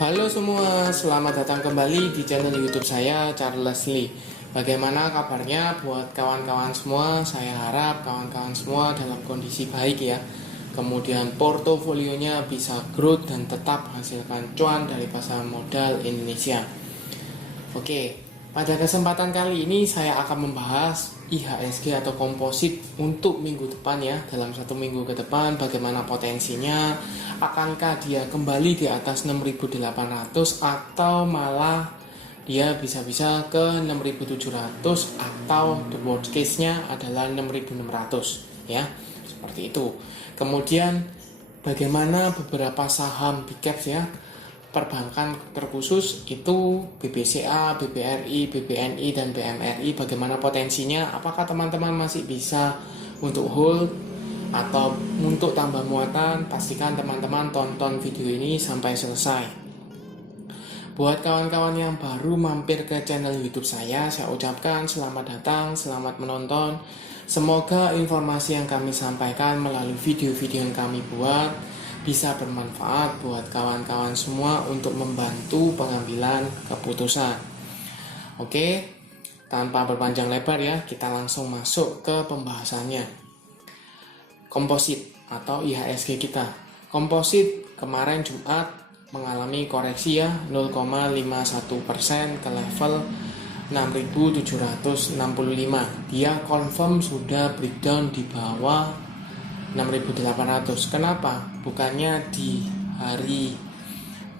Halo semua, selamat datang kembali di channel YouTube saya, Charles Lee. Bagaimana kabarnya buat kawan-kawan semua? Saya harap kawan-kawan semua dalam kondisi baik ya. Kemudian portofolionya bisa growth dan tetap hasilkan cuan dari pasar modal Indonesia. Oke, pada kesempatan kali ini saya akan membahas IHSG atau komposit untuk minggu depan ya. Dalam satu minggu ke depan bagaimana potensinya, akankah dia kembali di atas 6.800 atau malah dia bisa-bisa ke 6.700 atau the worst case-nya adalah 6.600 ya. Seperti itu. Kemudian bagaimana beberapa saham big caps ya, perbankan terkhusus itu BBCA, BBRI, BBNI, dan BMRI, bagaimana potensinya, apakah teman-teman masih bisa untuk hold atau untuk tambah muatan. Pastikan teman-teman tonton video ini sampai selesai. Buat kawan-kawan yang baru mampir ke channel YouTube saya ucapkan selamat datang, selamat menonton. Semoga informasi yang kami sampaikan melalui video-video yang kami buat bisa bermanfaat buat kawan-kawan semua untuk membantu pengambilan keputusan. Oke, tanpa berpanjang lebar ya, kita langsung masuk ke pembahasannya. Komposit atau IHSG kita. Komposit kemarin Jumat mengalami koreksi ya 0,51% ke level 6.765. Dia confirm sudah breakdown di bawah 6.800. Kenapa? Bukannya di hari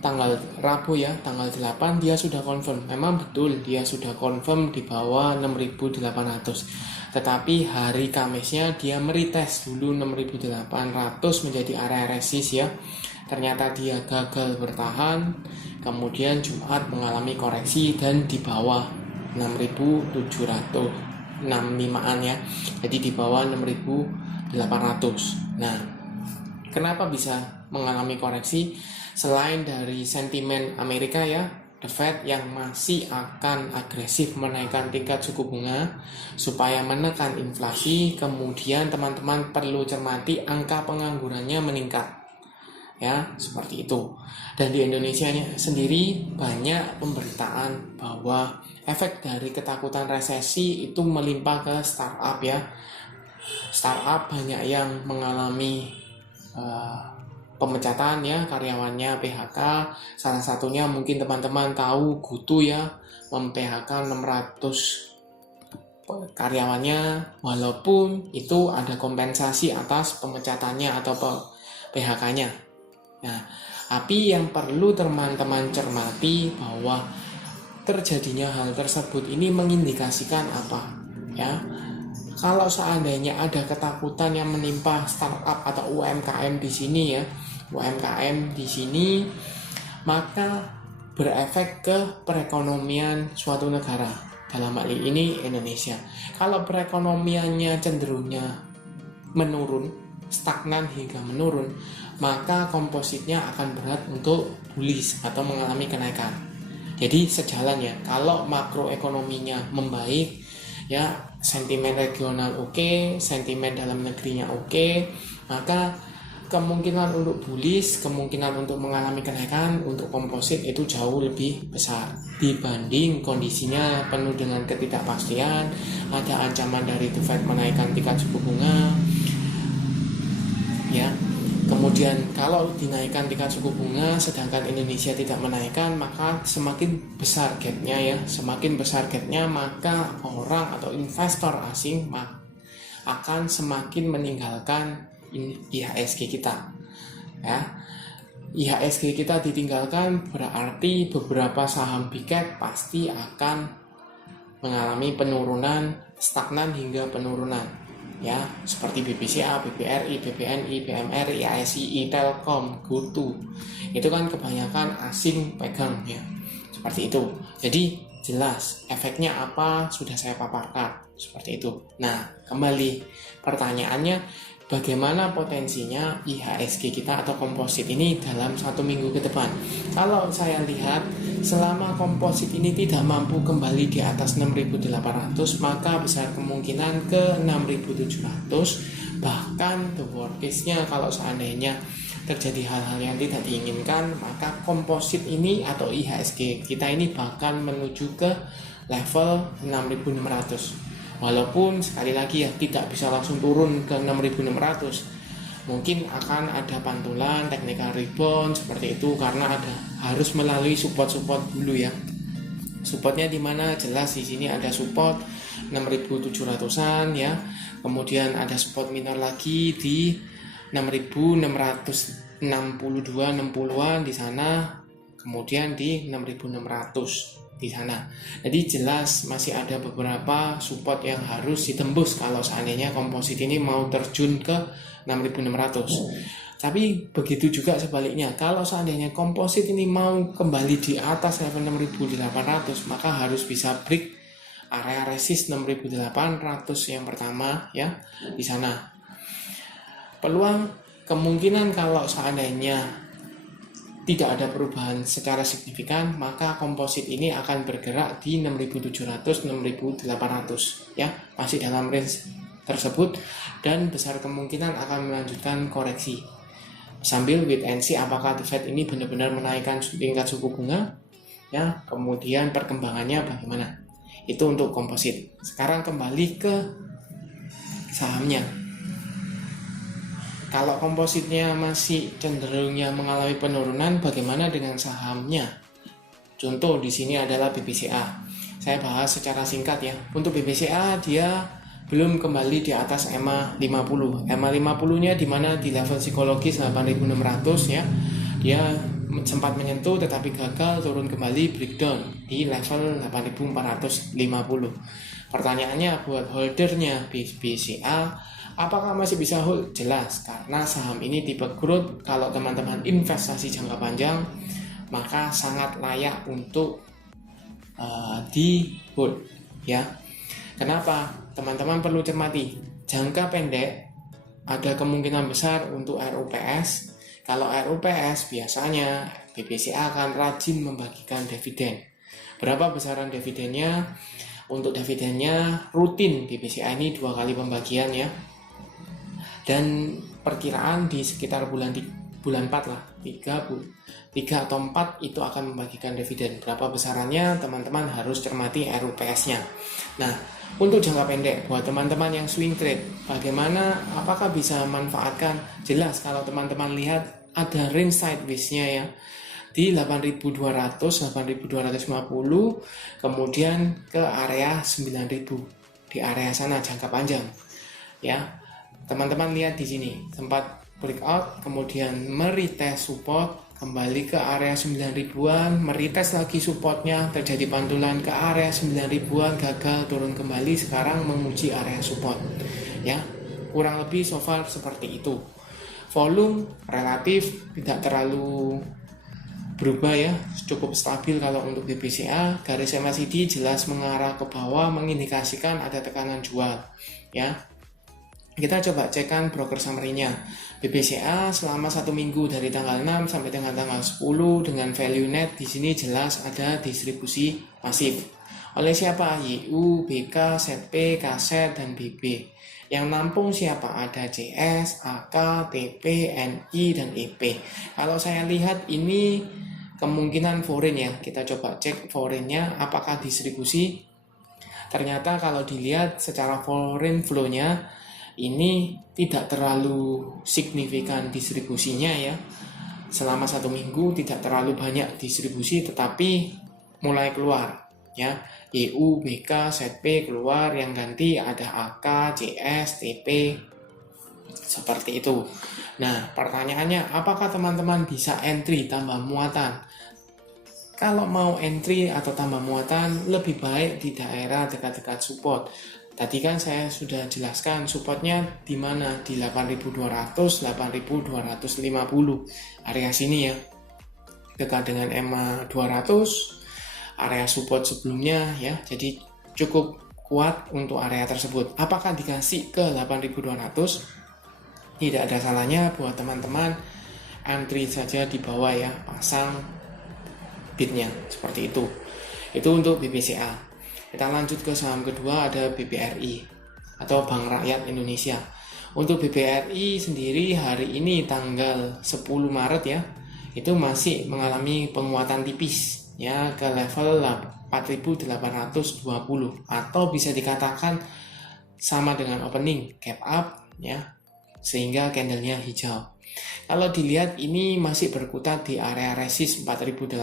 tanggal Rabu ya, tanggal 8 dia sudah confirm. Memang betul dia sudah confirm di bawah 6.800. Tetapi hari Kamisnya dia meretest dulu 6.800 menjadi area resist ya. Ternyata dia gagal bertahan. Kemudian Jumat mengalami koreksi dan di bawah 6.700, 65-an ya. Jadi di bawah 6.800. Nah, kenapa bisa mengalami koreksi? Selain dari sentimen Amerika ya, The Fed yang masih akan agresif menaikkan tingkat suku bunga supaya menekan inflasi. Kemudian teman-teman perlu cermati angka penganggurannya meningkat. Ya, seperti itu. Dan di Indonesia sendiri banyak pemberitaan bahwa efek dari ketakutan resesi itu melimpah ke startup ya. Startup banyak yang mengalami pemecatan ya, karyawannya PHK. Salah satunya mungkin teman-teman tahu GoTo ya, mem-PHK 600 karyawannya, walaupun itu ada kompensasi atas pemecatannya atau PHK-nya. Nah, tapi yang perlu teman-teman cermati bahwa terjadinya hal tersebut ini mengindikasikan apa ya? Kalau seandainya ada ketakutan yang menimpa startup atau UMKM di sini ya, UMKM di sini, maka berefek ke perekonomian suatu negara. Dalam hal ini Indonesia. Kalau perekonomiannya cenderungnya menurun, stagnan hingga menurun, maka kompositnya akan berat untuk bullish atau mengalami kenaikan. Jadi sejalan ya, kalau makroekonominya membaik ya, sentimen regional oke, sentimen dalam negerinya oke, maka kemungkinan untuk bullish, kemungkinan untuk mengalami kenaikan untuk komposit itu jauh lebih besar dibanding kondisinya penuh dengan ketidakpastian, ada ancaman dari The Fed menaikkan tingkat suku bunga ya. Kemudian kalau dinaikkan tingkat suku bunga sedangkan Indonesia tidak menaikkan, maka semakin besar gapnya ya, semakin besar gapnya maka orang atau investor asing akan semakin meninggalkan IHSG kita ya. IHSG kita ditinggalkan berarti beberapa saham big cap pasti akan mengalami penurunan, stagnan hingga penurunan ya, seperti BBCA, BBRI, BBNI, BMRI, ASI, Telkom, GoTo. Itu kan kebanyakan asing pegang ya. Seperti itu. Jadi jelas efeknya apa sudah saya paparkan. Seperti itu. Nah, kembali pertanyaannya, bagaimana potensinya IHSG kita atau komposit ini dalam satu minggu ke depan? Kalau saya lihat selama komposit ini tidak mampu kembali di atas 6.800, maka besar kemungkinan ke 6.700. Bahkan the worst case-nya kalau seandainya terjadi hal-hal yang tidak diinginkan, maka komposit ini atau IHSG kita ini bakal menuju ke level 6.600. Walaupun sekali lagi ya tidak bisa langsung turun ke 6.600, mungkin akan ada pantulan technical rebound seperti itu karena harus melalui support dulu ya. Supportnya di mana? Jelas di sini ada support 6.700-an ya. Kemudian ada support minor lagi di 6.662 60-an di sana. Kemudian di 6.600 di sana. Jadi jelas masih ada beberapa support yang harus ditembus kalau seandainya komposit ini mau terjun ke 6.600. Tapi begitu juga sebaliknya, kalau seandainya komposit ini mau kembali di atas level 6.800, maka harus bisa break area resist 6.800 yang pertama ya di sana. Peluang kemungkinan kalau seandainya tidak ada perubahan secara signifikan, maka komposit ini akan bergerak di 6.700 6.800 ya, masih dalam range tersebut dan besar kemungkinan akan melanjutkan koreksi. Sambil wait and see apakah The Fed ini benar-benar menaikkan tingkat suku bunga ya, kemudian perkembangannya bagaimana. Itu untuk komposit. Sekarang kembali ke sahamnya. Kalau kompositnya masih cenderungnya mengalami penurunan, bagaimana dengan sahamnya? Contoh di sini adalah BBCA. Saya bahas secara singkat ya. Untuk BBCA dia belum kembali di atas EMA 50. EMA 50-nya di mana di level psikologis 8.600 ya. Dia sempat menyentuh tetapi gagal, turun kembali, breakdown di level 8.450. Pertanyaannya buat holdernya BBCA, apakah masih bisa hold? Jelas, karena saham ini tipe growth. Kalau teman-teman investasi jangka panjang, maka sangat layak untuk di hold ya. Kenapa? Teman-teman perlu cermati, jangka pendek ada kemungkinan besar untuk RUPS. Kalau RUPS biasanya BBCA akan rajin membagikan dividen. Berapa besaran dividennya? Untuk dividennya rutin BBCA ini 2 kali pembagian ya. Dan perkiraan di sekitar bulan 4 lah, 3 atau 4 itu akan membagikan dividen. Berapa besarannya teman-teman harus cermati RUPS-nya. Nah, untuk jangka pendek buat teman-teman yang swing trade, bagaimana, apakah bisa manfaatkan? Jelas kalau teman-teman lihat ada range sideways-nya ya di 8.200, 8.250, kemudian ke area 9.000 di area sana jangka panjang ya. Teman-teman lihat di sini sempat breakout, kemudian meretest support, kembali ke area 9.000-an, meretest lagi supportnya, terjadi pantulan ke area 9.000-an, gagal, turun kembali, sekarang memuji area support ya. Kurang lebih so far seperti itu. Volume relatif tidak terlalu berubah ya, cukup stabil kalau untuk BBCA. Garis MACD jelas mengarah ke bawah, mengindikasikan ada tekanan jual ya. Kita coba cekkan broker summary-nya. BBCA selama 1 minggu dari tanggal 6 sampai dengan tanggal 10 dengan value net di sini jelas ada distribusi masif. Oleh siapa? YU, BK, ZP, KZ, dan BB. Yang nampung siapa? Ada CS, AK, TP, NI, dan EP. Kalau saya lihat ini kemungkinan foreign ya. Kita coba cek foreign-nya apakah distribusi. Ternyata kalau dilihat secara foreign flow-nya ini tidak terlalu signifikan distribusinya ya. Selama 1 minggu tidak terlalu banyak distribusi, tetapi mulai keluar ya. YU, BK, ZP keluar, yang ganti ada AK, CS, TP seperti itu. Nah, pertanyaannya apakah teman-teman bisa entry tambah muatan? Kalau mau entry atau tambah muatan, lebih baik di daerah dekat-dekat support. Tadi kan saya sudah jelaskan supportnya di mana, di 8.200, 8.250 area sini ya, dekat dengan EMA 200, area support sebelumnya ya. Jadi cukup kuat untuk area tersebut. Apakah dikasih ke 8.200? Tidak ada salahnya buat teman-teman entry saja di bawah ya, pasang bidnya seperti itu. Itu untuk BBCA. Kita lanjut ke saham kedua, ada BBRI atau Bank Rakyat Indonesia. Untuk BBRI sendiri hari ini tanggal 10 Maret ya, itu masih mengalami penguatan tipis ya ke level 4.820 atau bisa dikatakan sama dengan opening gap up ya, sehingga candlenya hijau. Kalau dilihat ini masih berkutat di area resist 4.800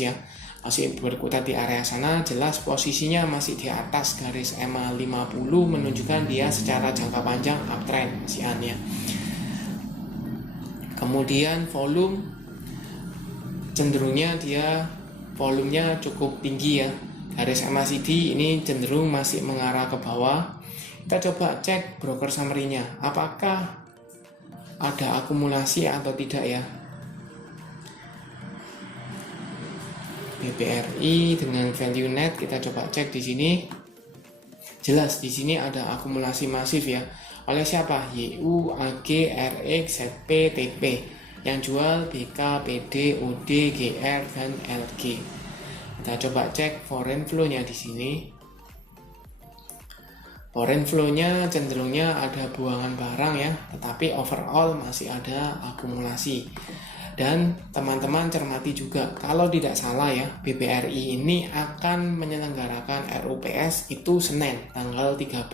ya, masih berkutat di area sana. Jelas posisinya masih di atas garis EMA 50, menunjukkan dia secara jangka panjang uptrend masih ya. Kemudian volume cenderungnya dia volumenya cukup tinggi ya. Garis MACD ini cenderung masih mengarah ke bawah. Kita coba cek broker summary-nya, apakah ada akumulasi atau tidak ya. BBRI dengan value net kita coba cek di sini. Jelas di sini ada akumulasi masif ya. Oleh siapa? YU, AG, RX, ZP, TP. Yang jual BK, PD, OD, GR dan LG. Kita coba cek foreign flow-nya di sini. Foreign flow-nya cenderungnya ada buangan barang ya, tetapi overall masih ada akumulasi. Dan teman-teman cermati juga, kalau tidak salah ya, BBRI ini akan menyelenggarakan RUPS itu Senin tanggal 13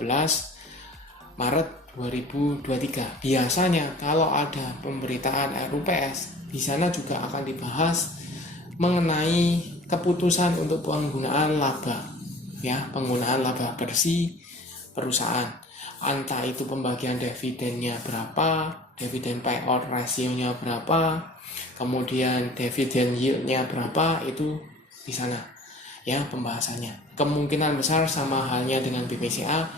Maret 2023. Biasanya kalau ada pemberitaan RUPS, di sana juga akan dibahas mengenai keputusan untuk penggunaan laba ya, penggunaan laba bersih perusahaan. Entah itu pembagian dividennya berapa, dividen payout ratio-nya berapa, kemudian dividen yield-nya berapa, itu di sana ya pembahasannya. Kemungkinan besar sama halnya dengan BPCA,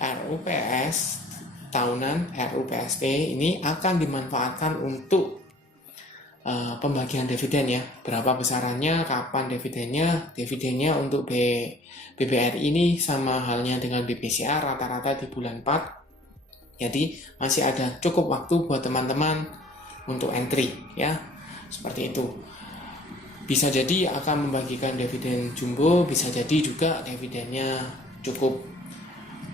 RUPS tahunan, RUPST ini akan dimanfaatkan untuk pembagian dividen ya. Berapa besarannya, kapan dividennya untuk BBRI ini sama halnya dengan BPCA rata-rata di bulan 4. Jadi masih ada cukup waktu buat teman-teman untuk entry ya. Seperti itu. Bisa jadi akan membagikan dividen jumbo, bisa jadi juga dividennya cukup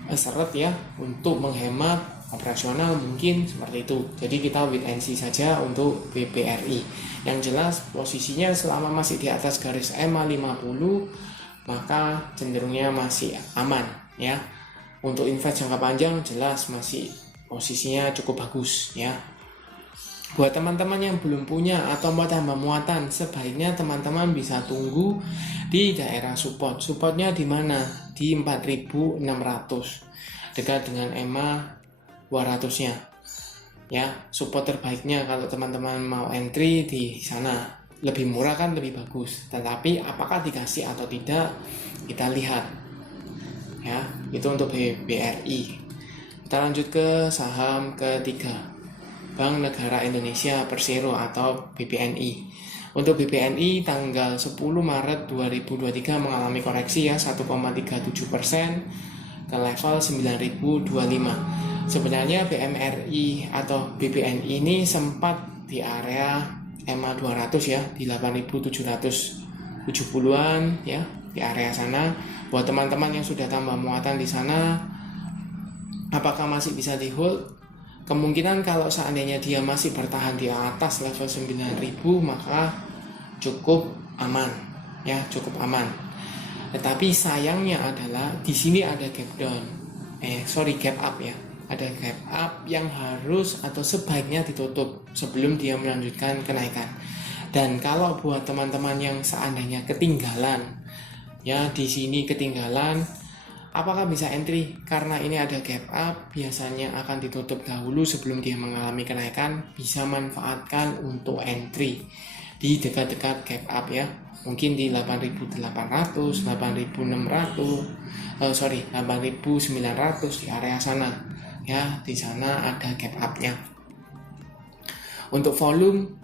seret ya untuk menghemat operasional, mungkin seperti itu. Jadi kita wait and see saja untuk BBRI. Yang jelas posisinya selama masih di atas garis EMA 50, maka cenderungnya masih aman ya. Untuk invest jangka panjang jelas masih posisinya cukup bagus ya. Buat teman-teman yang belum punya atau mau tambah muatan, sebaiknya teman-teman bisa tunggu di daerah support. Supportnya di mana? Di 4.600, dekat dengan EMA 200-nya. Ya, support terbaiknya kalau teman-teman mau entry di sana. Lebih murah kan lebih bagus. Tetapi apakah dikasih atau tidak, kita lihat. Ya, itu untuk BRI. Kita lanjut ke saham ketiga, Bank Negara Indonesia Persero atau BPNI. Untuk BPNI tanggal 10 Maret 2023 mengalami koreksi ya 1,37% ke level 9.025. Sebenarnya BMRI atau BPNI ini sempat di area EMA 200 ya, di 8.770-an ya, di area sana. Buat teman-teman yang sudah tambah muatan di sana, apakah masih bisa di hold? Kemungkinan kalau seandainya dia masih bertahan di atas level 9.000, maka cukup aman ya, cukup aman. Tetapi sayangnya adalah di sini ada gap down. Gap up ya. Ada gap up yang harus atau sebaiknya ditutup sebelum dia melanjutkan kenaikan. Dan kalau buat teman-teman yang seandainya ketinggalan ya, di sini ketinggalan, apakah bisa entry? Karena ini ada gap up, biasanya akan ditutup dahulu sebelum dia mengalami kenaikan. Bisa manfaatkan untuk entry di dekat-dekat gap up ya. Mungkin di 8.800, 8.900 di area sana. Ya, di sana ada gap up-nya. Untuk volume,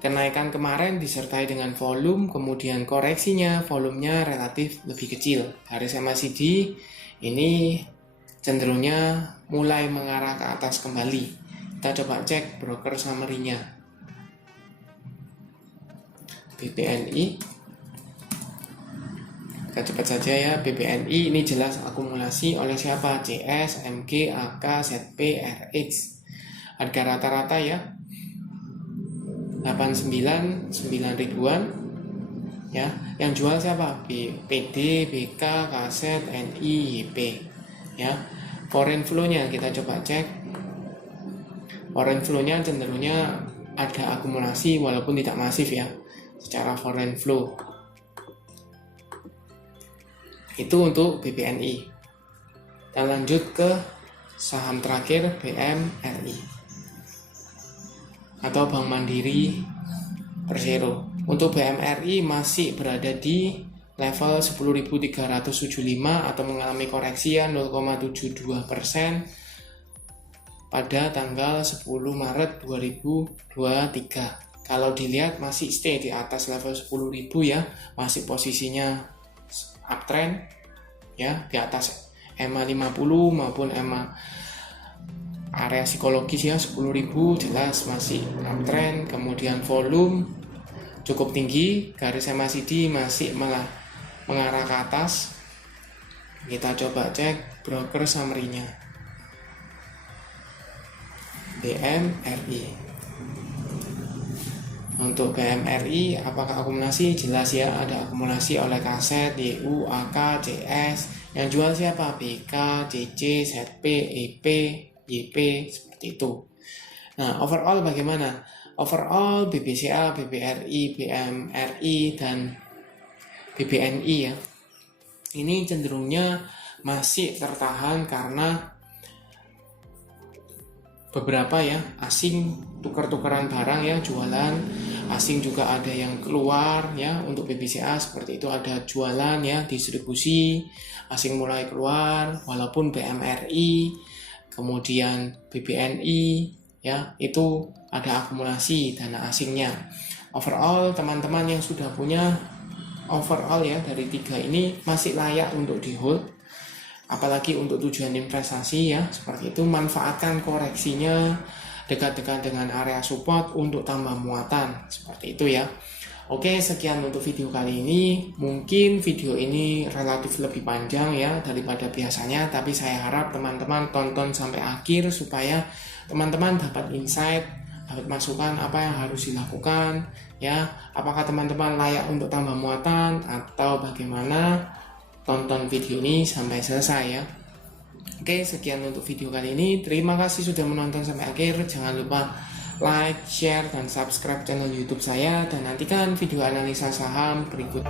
kenaikan kemarin disertai dengan volume, kemudian koreksinya, volumenya relatif lebih kecil. Garis MACD ini cenderungnya mulai mengarah ke atas kembali. Kita coba cek broker summary-nya. BPNI Kita cepat saja ya. BBNI ini jelas akumulasi oleh siapa? CS, MG, AK, ZP, RX. Harga rata-rata ya 89 ribuan ya. Yang jual siapa? PD, BK, KZ, NI, YP ya. Foreign flow-nya kita coba cek. Foreign flow-nya cenderungnya ada akumulasi walaupun tidak masif ya secara foreign flow. Itu untuk BBNI. Kita lanjut ke saham terakhir, BMRI atau Bank Mandiri Persero. Untuk BMRI masih berada di level 10.375 atau mengalami koreksi 0,72% pada tanggal 10 Maret 2023. Kalau dilihat masih stay di atas level 10.000 ya, masih posisinya uptrend ya, di atas EMA 50 maupun EMA area psikologis ya 10.000 jelas masih uptrend. Kemudian volume cukup tinggi, garis MACD masih malah mengarah ke atas. Kita coba cek broker summary-nya BMRI. Untuk BMRI apakah akumulasi? Jelas ya, ada akumulasi oleh KZ, YU, AK, CS. Yang jual siapa? BK, CC, ZP, EP, YP, seperti itu. Nah, overall bagaimana? Overall BBCA, BBRI, BMRI, dan BBNI ya, ini cenderungnya masih tertahan karena beberapa ya asing tukar-tukaran barang ya, jualan asing juga ada yang keluar ya. Untuk BBCA seperti itu, ada jualan ya, distribusi asing mulai keluar, walaupun BMRI kemudian BBNI ya itu ada akumulasi dana asingnya. Overall teman-teman yang sudah punya overall ya dari 3 ini masih layak untuk di hold, apalagi untuk tujuan investasi ya, seperti itu. Manfaatkan koreksinya dekat-dekat dengan area support untuk tambah muatan, seperti itu ya. Oke, sekian untuk video kali ini. Mungkin video ini relatif lebih panjang ya daripada biasanya, tapi saya harap teman-teman tonton sampai akhir supaya teman-teman dapat insight, dapat masukan apa yang harus dilakukan ya. Apakah teman-teman layak untuk tambah muatan atau bagaimana? Tonton video ini sampai selesai ya. Oke, sekian untuk video kali ini. Terima kasih sudah menonton sampai akhir. Jangan lupa like, share, dan subscribe channel YouTube saya, dan nantikan video analisa saham berikut.